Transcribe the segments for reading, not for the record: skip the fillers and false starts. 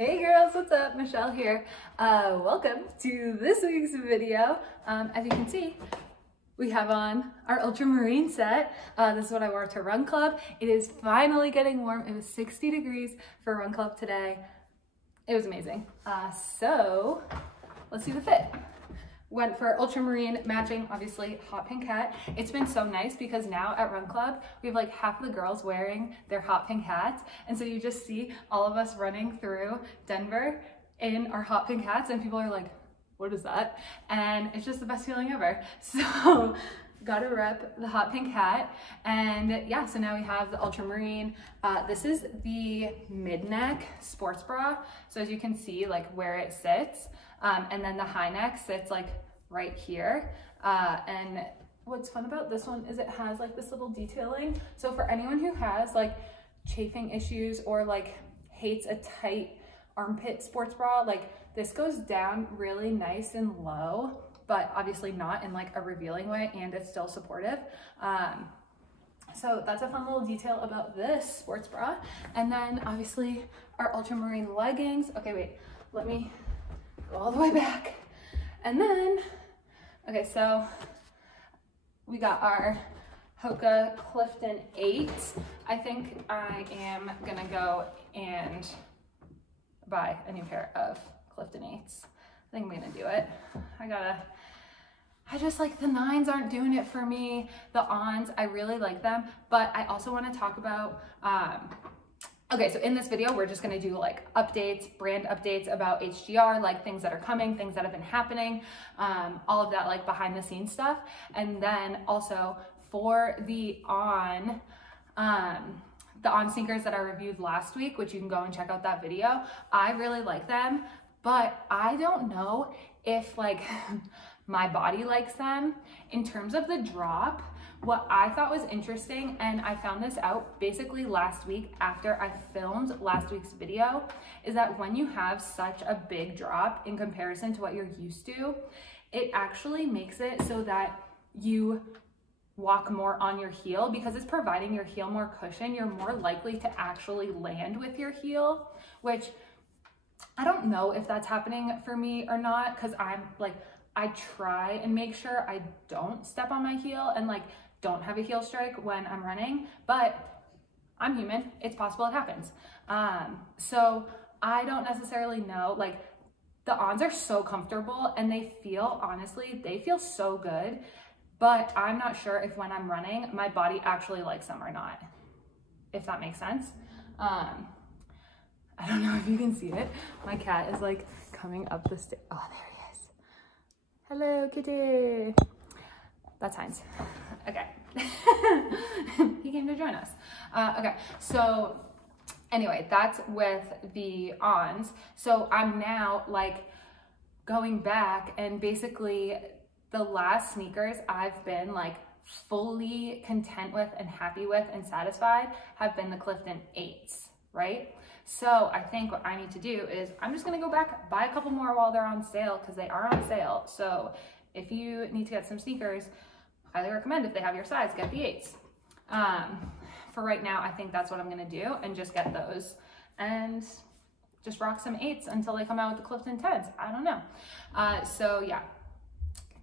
Hey girls, what's up? Michelle here. Welcome to this week's video. As you can see, we have on our ultramarine set. This is what I wore to Run Club. It is finally getting warm. It was 60 degrees for Run Club today. It was amazing. So let's see the fit. Went for ultramarine matching, obviously hot pink hat. It's been so nice because now at Run Club, we have like half of the girls wearing their hot pink hats. And so you just see all of us running through Denver in our hot pink hats and people are like, what is that? And it's just the best feeling ever. So gotta rep the hot pink hat. And yeah, so now we have the ultramarine. This is the mid-neck sports bra. So as you can see, like where it sits. And then the high neck sits like right here. And what's fun about this one is it has like this little detailing. So for anyone who has like chafing issues or like hates a tight armpit sports bra, like this goes down really nice and low, but obviously not in like a revealing way, and it's still supportive. So that's a fun little detail about this sports bra. And then obviously our ultramarine leggings. Okay, wait, let me go all the way back. And then, okay, so we got our HOKA Clifton 8. I think I am gonna go and buy a new pair of Clifton 8s. I think I'm gonna do it. I just like the 9s aren't doing it for me. The ons, I really like them, but I also wanna talk about, okay, so in this video, we're just gonna do like updates, brand updates about HGR, like things that are coming, things that have been happening, all of that like behind the scenes stuff. And then also for the on sneakers that I reviewed last week, which you can go and check out that video, I really like them, but I don't know if like my body likes them. In terms of the drop, what I thought was interesting, and I found this out basically last week after I filmed last week's video, is that when you have such a big drop in comparison to what you're used to, it actually makes it so that you walk more on your heel because it's providing your heel more cushion. You're more likely to actually land with your heel, which I don't know if that's happening for me or not, because I'm like, I try and make sure I don't step on my heel and like don't have a heel strike when I'm running, but I'm human. It's possible it happens. So I don't necessarily know, like the ons are so comfortable and they feel, honestly, they feel so good, but I'm not sure if when I'm running, my body actually likes them or not, if that makes sense. I don't know if you can see it. My cat is like coming up the stairs. Oh, there he is. Hello, kitty. That's Heinz. Okay. He came to join us. Okay, so anyway, that's with the ons. So I'm now like going back, and basically the last sneakers I've been like fully content with and happy with and satisfied have been the Clifton 8s, right? So I think what I need to do is I'm just gonna go back, buy a couple more while they're on sale, because they are on sale. So if you need to get some sneakers, highly recommend, if they have your size, get the 8s. For right now, I think that's what I'm gonna do, and just get those and just rock some 8s until they come out with the Clifton 10s. I don't know. So yeah,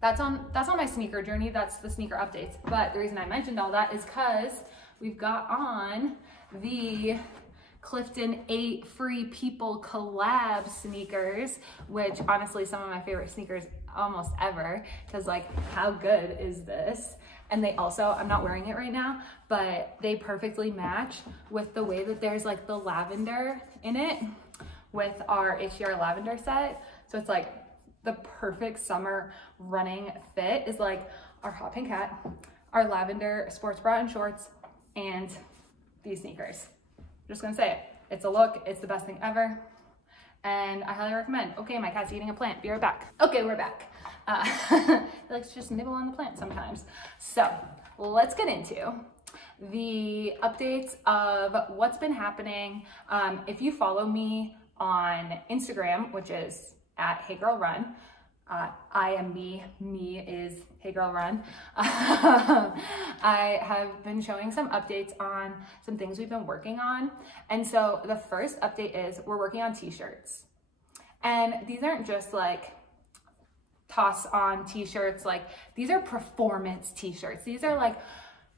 that's on my sneaker journey. That's the sneaker updates. But the reason I mentioned all that is because we've got on the Clifton 8 Free People collab sneakers, which honestly, some of my favorite sneakers almost ever, because like, how good is this? And they also, I'm not wearing it right now, but they perfectly match with the way that there's like the lavender in it with our HGR lavender set. So it's like the perfect summer running fit is like our hot pink hat, our lavender sports bra and shorts, and these sneakers. I'm just gonna say it. It's a look, it's the best thing ever, and I highly recommend. Okay, my cat's eating a plant, be right back. Okay, we're back. He likes to just nibble on the plant sometimes. So let's get into the updates of what's been happening. If you follow me on Instagram, which is at Hgr Run, I am me. Me is Hgr Run. I have been showing some updates on some things we've been working on. And so the first update is we're working on t-shirts. And these aren't just like toss on t-shirts, like these are performance t-shirts. These are like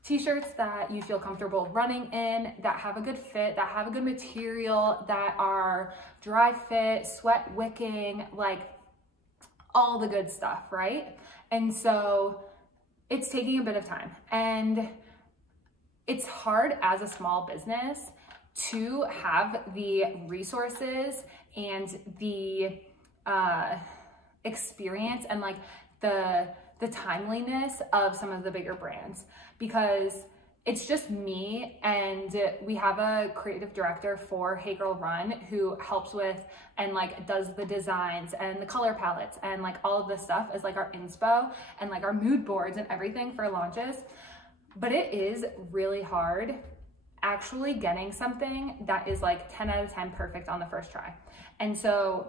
t-shirts that you feel comfortable running in, that have a good fit, that have a good material, that are dry fit, sweat wicking, like all the good stuff, right? And so it's taking a bit of time, and it's hard as a small business to have the resources and the experience and like the timeliness of some of the bigger brands, because it's just me, and we have a creative director for Hgr Run who helps with and like does the designs and the color palettes and like all of this stuff as like our inspo and like our mood boards and everything for launches. But it is really hard actually getting something that is like 10 out of 10 perfect on the first try. And so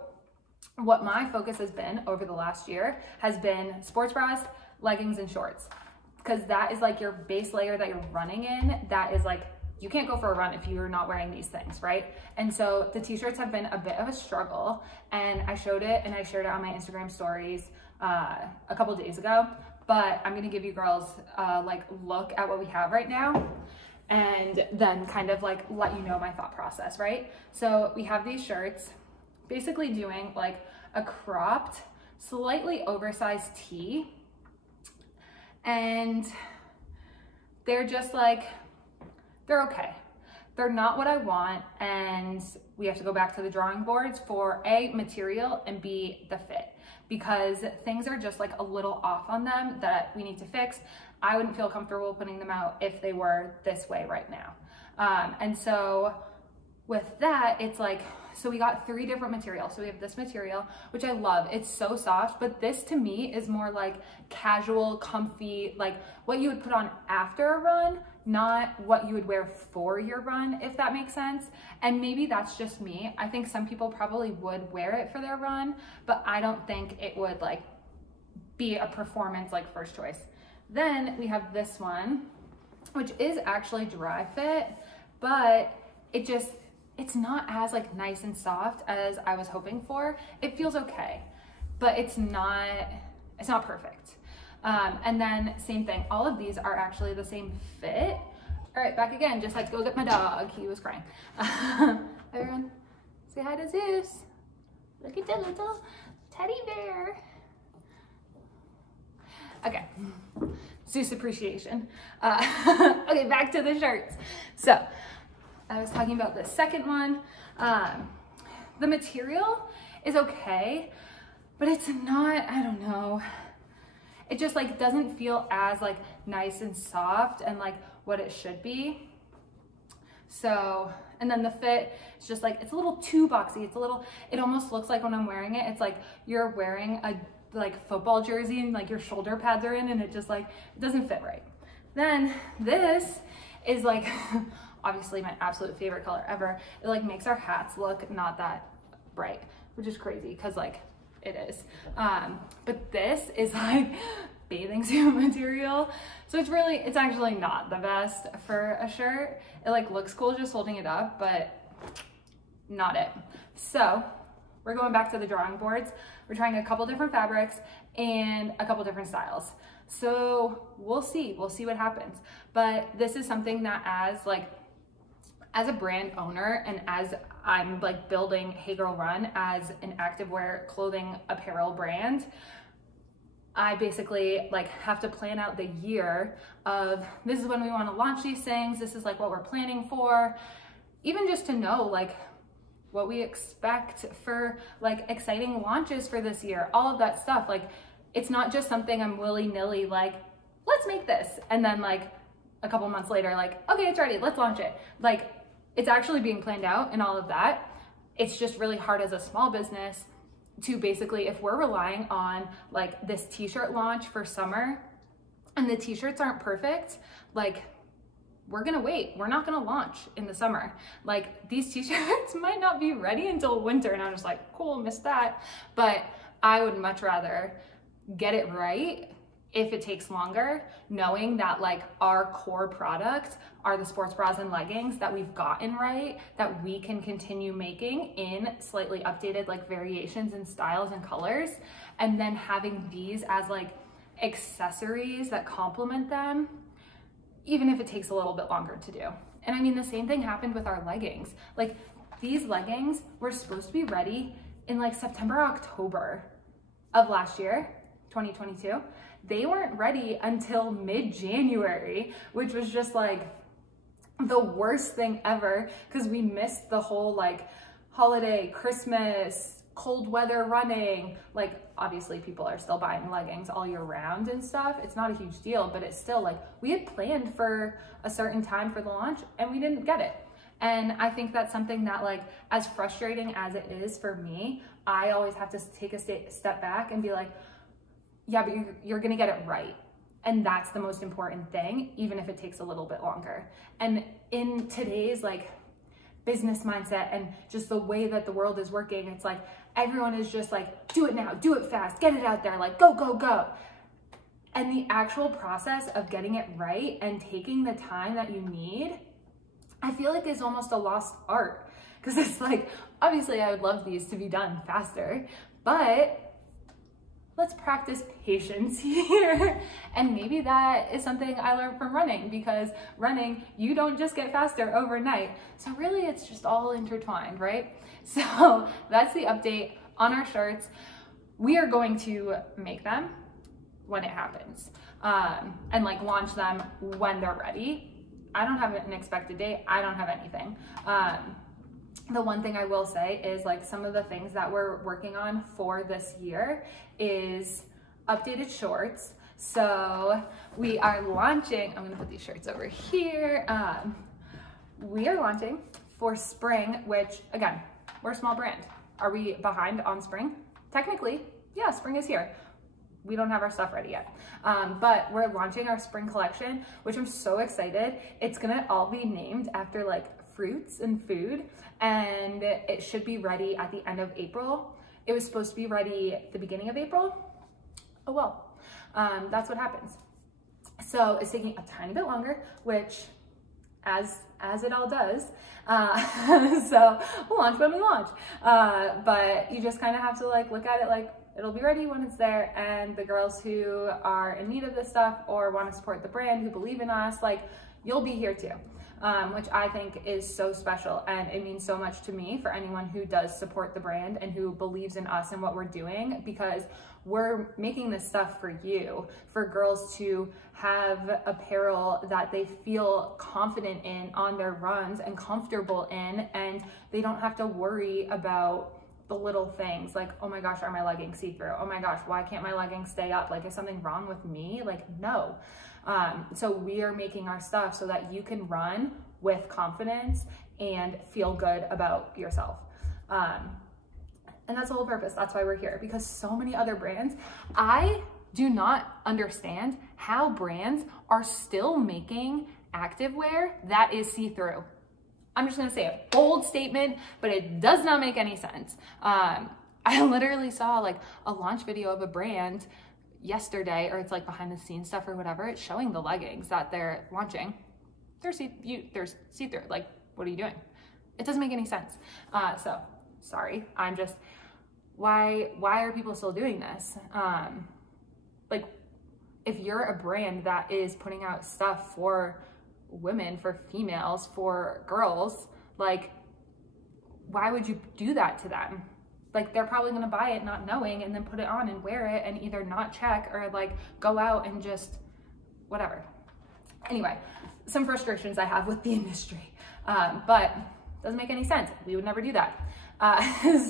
what my focus has been over the last year has been sports bras, leggings, and shorts. Because that is like your base layer that you're running in. That is like, you can't go for a run if you're not wearing these things, right? And so the t-shirts have been a bit of a struggle, and I showed it and I shared it on my Instagram stories a couple days ago, but I'm gonna give you girls like look at what we have right now and then kind of like let you know my thought process, right? So we have these shirts basically doing like a cropped, slightly oversized tee, and they're just like, they're okay. They're not what I want, and we have to go back to the drawing boards for A, material, and B, the fit, because things are just like a little off on them that we need to fix. I wouldn't feel comfortable putting them out if they were this way right now. And so with that, it's like, so we got 3 different materials. So we have this material, which I love. It's so soft, but this to me is more like casual, comfy, like what you would put on after a run, not what you would wear for your run, if that makes sense. And maybe that's just me. I think some people probably would wear it for their run, but I don't think it would like be a performance like first choice. Then we have this one, which is actually dry fit, but it's not as like nice and soft as I was hoping for. It feels okay, but it's not perfect. And then same thing, all of these are actually the same fit. All right, back again, just like go get my dog. He was crying. Everyone, say hi to Zeus. Look at the little teddy bear. Okay, Zeus appreciation. Okay, back to the shirts. So I was talking about the second one. The material is okay, but it's not, I don't know. It just like doesn't feel as like nice and soft and like what it should be. So, and then the fit, it's just like, it's a little too boxy. It almost looks like when I'm wearing it, it's like you're wearing a like football jersey and like your shoulder pads are in, and it just like, it doesn't fit right. Then this is like, obviously my absolute favorite color ever. It like makes our hats look not that bright, which is crazy because like it is. But this is like bathing suit material. So it's actually not the best for a shirt. It like looks cool just holding it up, but not it. So we're going back to the drawing boards. We're trying a couple different fabrics and a couple different styles. So we'll see what happens. But this is something that as a brand owner and as I'm like building Hgr Run as an activewear clothing apparel brand, I basically like have to plan out the year of this is when we want to launch these things. This is like what we're planning for, even just to know like what we expect for like exciting launches for this year, all of that stuff. Like it's not just something I'm willy-nilly like, let's make this. And then like a couple months later, like, okay, it's ready, let's launch it. Like it's actually being planned out and all of that. It's just really hard as a small business to basically, if we're relying on like this t-shirt launch for summer and the t-shirts aren't perfect, like we're gonna wait. We're not gonna launch in the summer. Like these t-shirts might not be ready until winter, and I'm just like, cool, missed that. But I would much rather get it right if it takes longer, knowing that like our core product are the sports bras and leggings that we've gotten right, that we can continue making in slightly updated like variations and styles and colors, and then having these as like accessories that complement them, even if it takes a little bit longer to do. And I mean, the same thing happened with our leggings. Like these leggings were supposed to be ready in like September, October of last year, 2022. They weren't ready until mid-January, which was just like the worst thing ever, because we missed the whole like holiday, Christmas, cold weather running. Like obviously people are still buying leggings all year round and stuff. It's not a huge deal, but it's still like we had planned for a certain time for the launch and we didn't get it. And I think that's something that, like, as frustrating as it is for me, I always have to take a step back and be like, yeah, but you're gonna get it right. And that's the most important thing, even if it takes a little bit longer. And in today's like business mindset and just the way that the world is working, it's like everyone is just like, do it now, do it fast, get it out there, like go, go, go. And the actual process of getting it right and taking the time that you need, I feel like is almost a lost art. Because it's like, obviously I would love these to be done faster, but let's practice patience here. And maybe that is something I learned from running, because running, you don't just get faster overnight. So really it's just all intertwined, right? So that's the update on our shirts. We are going to make them when it happens, and like launch them when they're ready. I don't have an expected date. I don't have anything. The one thing I will say is like some of the things that we're working on for this year is updated shorts. So we are launching, I'm gonna put these shirts over here. We are launching for spring, which again, we're a small brand. Are we behind on spring? Technically, yeah, spring is here. We don't have our stuff ready yet. But we're launching our spring collection, which I'm so excited. It's gonna all be named after like fruits and food, and it should be ready at the end of April. It was supposed to be ready at the beginning of April. Oh well, that's what happens. So it's taking a tiny bit longer, which as it all does. So we'll launch when we launch. But you just kind of have to like look at it like, it'll be ready when it's there, and the girls who are in need of this stuff or want to support the brand, who believe in us, like you'll be here too, which I think is so special, and it means so much to me for anyone who does support the brand and who believes in us and what we're doing, because we're making this stuff for you, for girls to have apparel that they feel confident in on their runs and comfortable in, and they don't have to worry about the little things like, oh my gosh, are my leggings see-through? Oh my gosh, why can't my leggings stay up? Like, is something wrong with me? Like, no. So we are making our stuff so that you can run with confidence and feel good about yourself. And that's the whole purpose. That's why we're here, because so many other brands, I do not understand how brands are still making activewear that is see-through. I'm just gonna say a bold statement, but it does not make any sense. I literally saw like a launch video of a brand yesterday, or it's like behind the scenes stuff or whatever. It's showing the leggings that they're launching. They're see-through. Like, what are you doing? It doesn't make any sense. So sorry, I'm just, why are people still doing this? Like, if you're a brand that is putting out stuff for women, for females, for girls, like, why would you do that to them? Like, they're probably gonna buy it not knowing, and then put it on and wear it and either not check or like go out and just whatever. Anyway, some frustrations I have with the industry, but doesn't make any sense. We would never do that.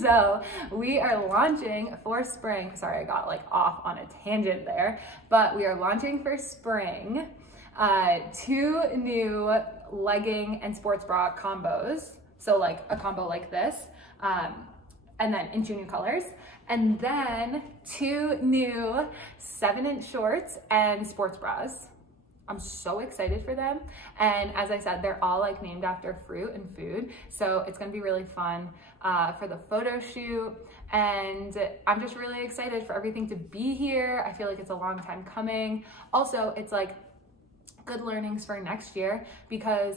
So we are launching for spring. Sorry, I got like off on a tangent there, but we are launching for spring 2 new legging and sports bra combos. So like a combo like this, and then in 2 new colors, and then 2 new 7-inch shorts and sports bras. I'm so excited for them. And as I said, they're all like named after fruit and food. So it's gonna be really fun for the photo shoot. And I'm just really excited for everything to be here. I feel like it's a long time coming. Also, it's like good learnings for next year, because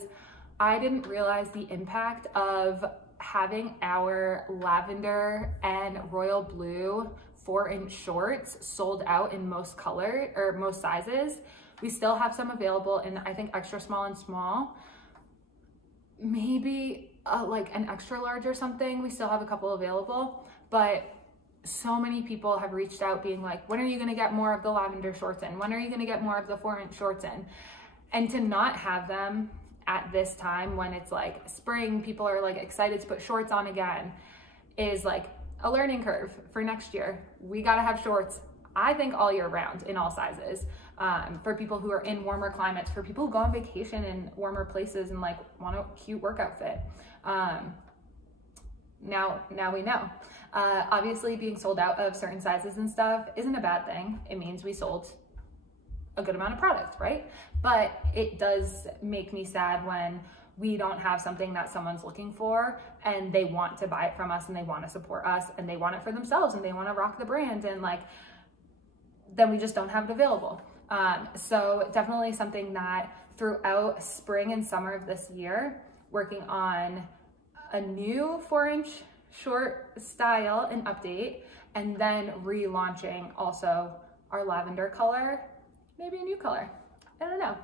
I didn't realize the impact of having our lavender and royal blue 4-inch shorts sold out in most color or most sizes. We still have some available in, I think, extra small and small, maybe like an extra large or something. We still have a couple available, but so many people have reached out being like, when are you gonna get more of the lavender shorts in? When are you gonna get more of the 4-inch shorts in? And to not have them at this time when it's like spring, people are like excited to put shorts on again, is like a learning curve for next year. We gotta have shorts, I think, all year round in all sizes, for people who are in warmer climates, for people who go on vacation in warmer places and like want a cute work outfit. Now we know. Obviously being sold out of certain sizes and stuff isn't a bad thing. It means we sold a good amount of product, right? But it does make me sad when we don't have something that someone's looking for and they want to buy it from us and they want to support us and they want it for themselves and they want to rock the brand, and like, then we just don't have it available. So definitely something that throughout spring and summer of this year, working on a new 4-inch short style and update, and then relaunching also our lavender color, maybe a new color. I don't know.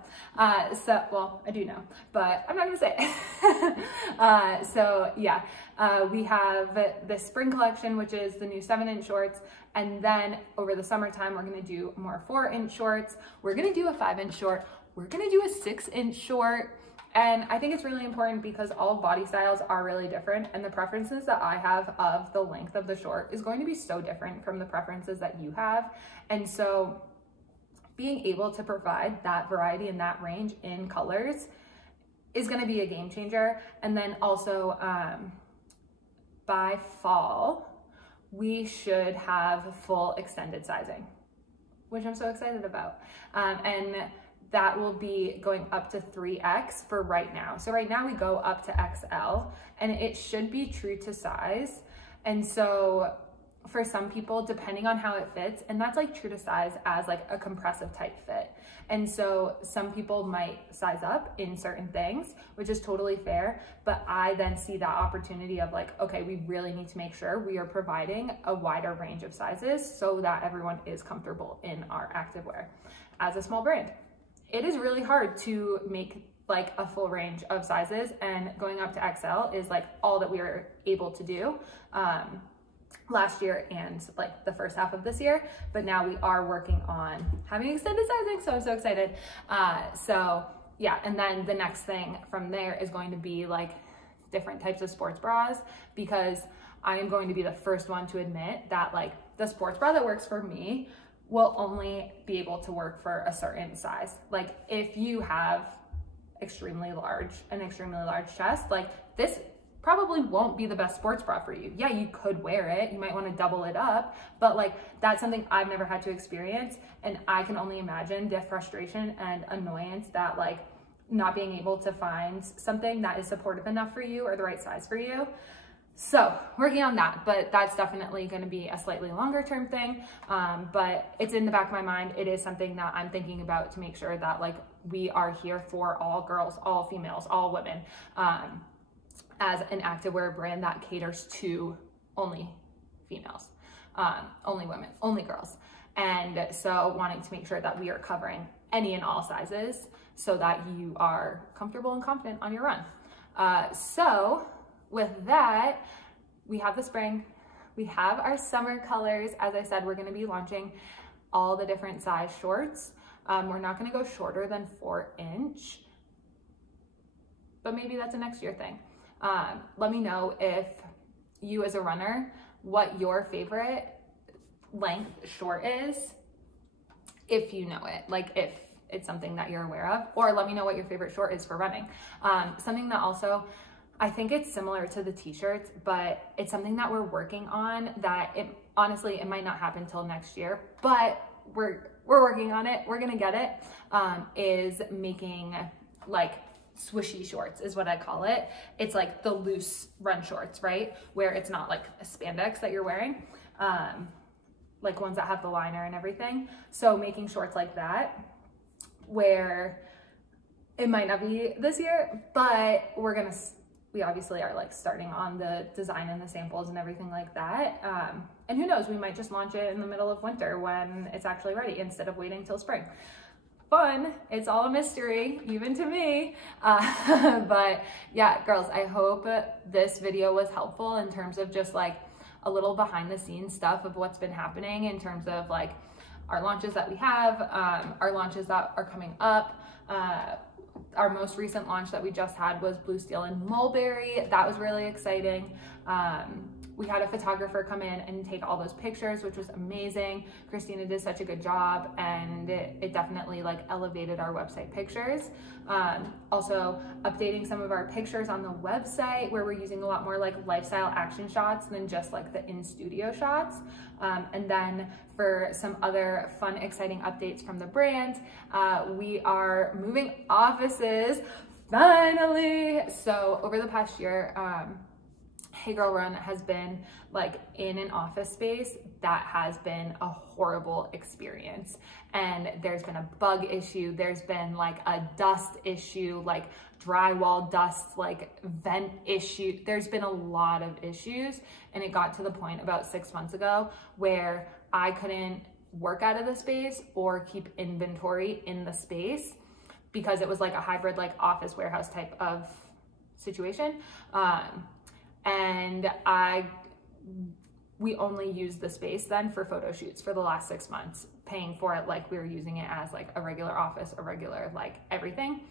Well, I do know, but I'm not gonna say it. So yeah, we have the spring collection, which is the new 7-inch shorts. And then over the summertime, we're gonna do more 4-inch shorts. We're gonna do a 5-inch short. We're gonna do a 6-inch short. And I think it's really important because all body styles are really different, and the preferences that I have of the length of the short is going to be so different from the preferences that you have. And so being able to provide that variety and that range in colors is going to be a game changer. And then also by fall, we should have full extended sizing, which I'm so excited about. And that will be going up to 3X for right now. So right now we go up to XL, and it should be true to size. And so for some people, depending on how it fits, and that's like true to size as like a compressive type fit. And so some people might size up in certain things, which is totally fair. But I then see that opportunity of like, okay, we really need to make sure we are providing a wider range of sizes so that everyone is comfortable in our activewear. As a small brand, it is really hard to make like a full range of sizes, and going up to XL is like all that we are able to do last year and like the first half of this year. But now we are working on having extended sizing, so I'm so excited. So yeah, and then the next thing from there is going to be like different types of sports bras, because I am going to be the first one to admit that like the sports bra that works for me will only be able to work for a certain size. Like if you have an extremely large chest, like this probably won't be the best sports bra for you. Yeah, you could wear it, you might want to double it up, but like that's something I've never had to experience, and I can only imagine the frustration and annoyance that like not being able to find something that is supportive enough for you or the right size for you. So working on that, but that's definitely going to be a slightly longer term thing. But it's in the back of my mind. It is something that I'm thinking about to make sure that like we are here for all girls, all females, all women, as an activewear brand that caters to only females, only women, only girls. And so wanting to make sure that we are covering any and all sizes so that you are comfortable and confident on your run. So with that, we have the spring, we have our summer colors. As I said, we're gonna be launching all the different size shorts. We're not gonna go shorter than 4-inch, but maybe that's a next year thing. Let me know if you as a runner, what your favorite length short is, if you know it, like if it's something that you're aware of, or let me know what your favorite short is for running. Something that also, I think it's similar to the t-shirts, but it's something that we're working on that honestly, it might not happen till next year, but we're we're working on it. We're gonna get it. Is making like swishy shorts is what I call it. It's like the loose run shorts, right? Where it's not like a spandex that you're wearing, like ones that have the liner and everything. So making shorts like that, where it might not be this year, but we obviously are like starting on the design and the samples and everything like that. And who knows, we might just launch it in the middle of winter when it's actually ready instead of waiting till spring. Fun. It's all a mystery, even to me. But yeah, girls, I hope this video was helpful in terms of just like a little behind the scenes stuff of what's been happening in terms of like our launches that we have, our launches that are coming up. Our most recent launch that we just had was Blue Steel and Mulberry. That was really exciting. We had a photographer come in and take all those pictures, which was amazing. Christina did such a good job, and it definitely like elevated our website pictures. Also updating some of our pictures on the website, where we're using a lot more like lifestyle action shots than just like the in-studio shots. And then for some other fun, exciting updates from the brand, we are moving offices, finally. So over the past year, Hgr Run has been like in an office space that has been a horrible experience. And there's been a bug issue. There's been like a dust issue, like drywall dust, like vent issue. There's been a lot of issues. And it got to the point about 6 months ago where I couldn't work out of the space or keep inventory in the space because it was like a hybrid, like office warehouse type of situation. And we only used the space then for photo shoots for the last 6 months, paying for it like we were using it as like a regular office, a regular like everything.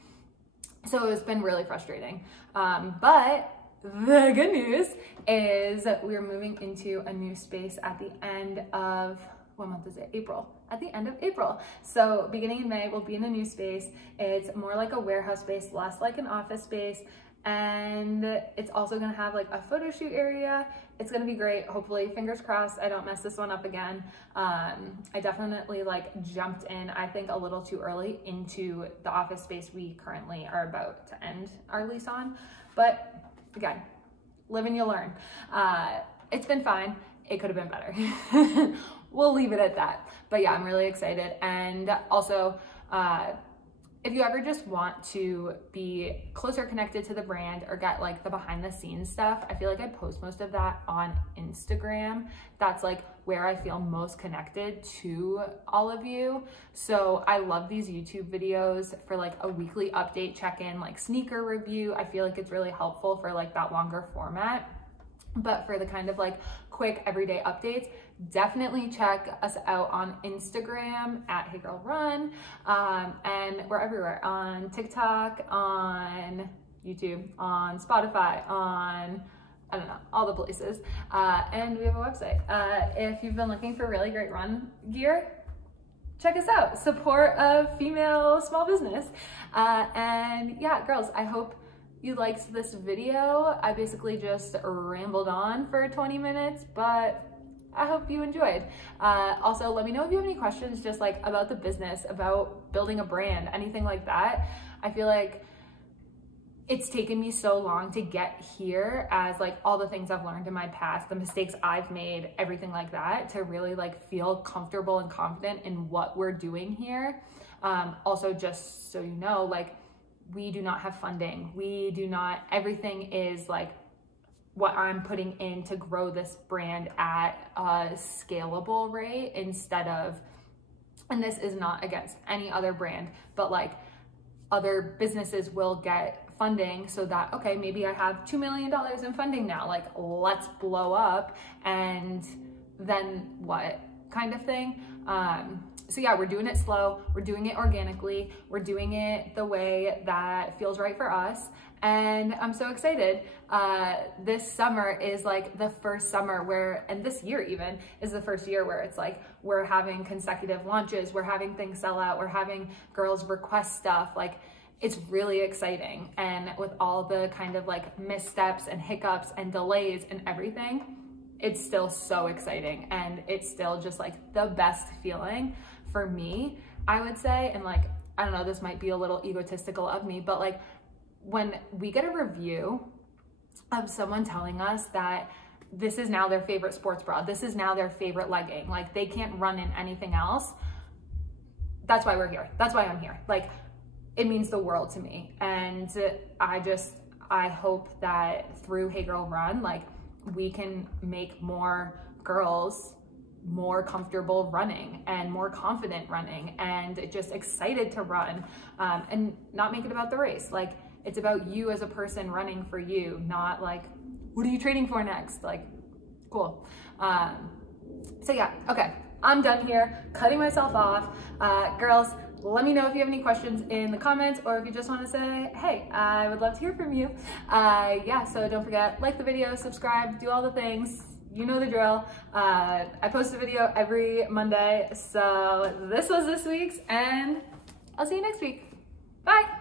So it's been really frustrating. But the good news is we're moving into a new space at the end of, what month is it? April. At the end of April. So beginning in May, we'll be in a new space. It's more like a warehouse space, less like an office space. And it's also gonna have like a photo shoot area. It's gonna be great. Hopefully, fingers crossed, I don't mess this one up again. I definitely like jumped in, I think a little too early into the office space we currently are about to end our lease on. But again, live and you learn. It's been fine. It could have been better. We'll leave it at that. But yeah, I'm really excited. And also, if you ever just want to be closer connected to the brand or get like the behind the scenes stuff, I feel like I post most of that on Instagram. That's like where I feel most connected to all of you. So I love these YouTube videos for like a weekly update check-in, like sneaker review. I feel like it's really helpful for like that longer format. But for the kind of like quick everyday updates, definitely check us out on Instagram at Hgr Run. And we're everywhere on TikTok, on YouTube, on Spotify, on, I don't know, all the places. And we have a website. If you've been looking for really great run gear, check us out. Support a female small business. And yeah, girls, I hope you liked this video. I basically just rambled on for 20 minutes, but I hope you enjoyed. Also, let me know if you have any questions just like about the business, about building a brand, anything like that. I feel like it's taken me so long to get here, as like all the things I've learned in my past, the mistakes I've made, everything like that, to really like feel comfortable and confident in what we're doing here. Also, just so you know, like, we do not have funding. We do not, everything is like what I'm putting in to grow this brand at a scalable rate instead of, and this is not against any other brand, but like other businesses will get funding so that, okay, maybe I have $2 million in funding now, like let's blow up and then what kind of thing. So yeah, we're doing it slow, we're doing it organically, we're doing it the way that feels right for us. And I'm so excited. This summer is like the first summer where, and this year even, is the first year where it's like, we're having consecutive launches, we're having things sell out, we're having girls request stuff. Like, it's really exciting. And with all the kind of like missteps and hiccups and delays and everything, it's still so exciting, and it's still just like the best feeling for me, I would say. And like, I don't know, this might be a little egotistical of me, but like when we get a review of someone telling us that this is now their favorite sports bra, this is now their favorite legging, like they can't run in anything else, that's why we're here. That's why I'm here. Like, it means the world to me. And I hope that through Hey Girl Run, like we can make more girls more comfortable running and more confident running and just excited to run, and not make it about the race. Like, it's about you as a person running for you, not like, what are you training for next? Like, cool. So yeah, okay, I'm done here, cutting myself off. Girls, let me know if you have any questions in the comments, or if you just want to say, hey, I would love to hear from you. Yeah, so don't forget, like the video, subscribe, do all the things. You know the drill. I post a video every Monday. So this was this week's, and I'll see you next week. Bye.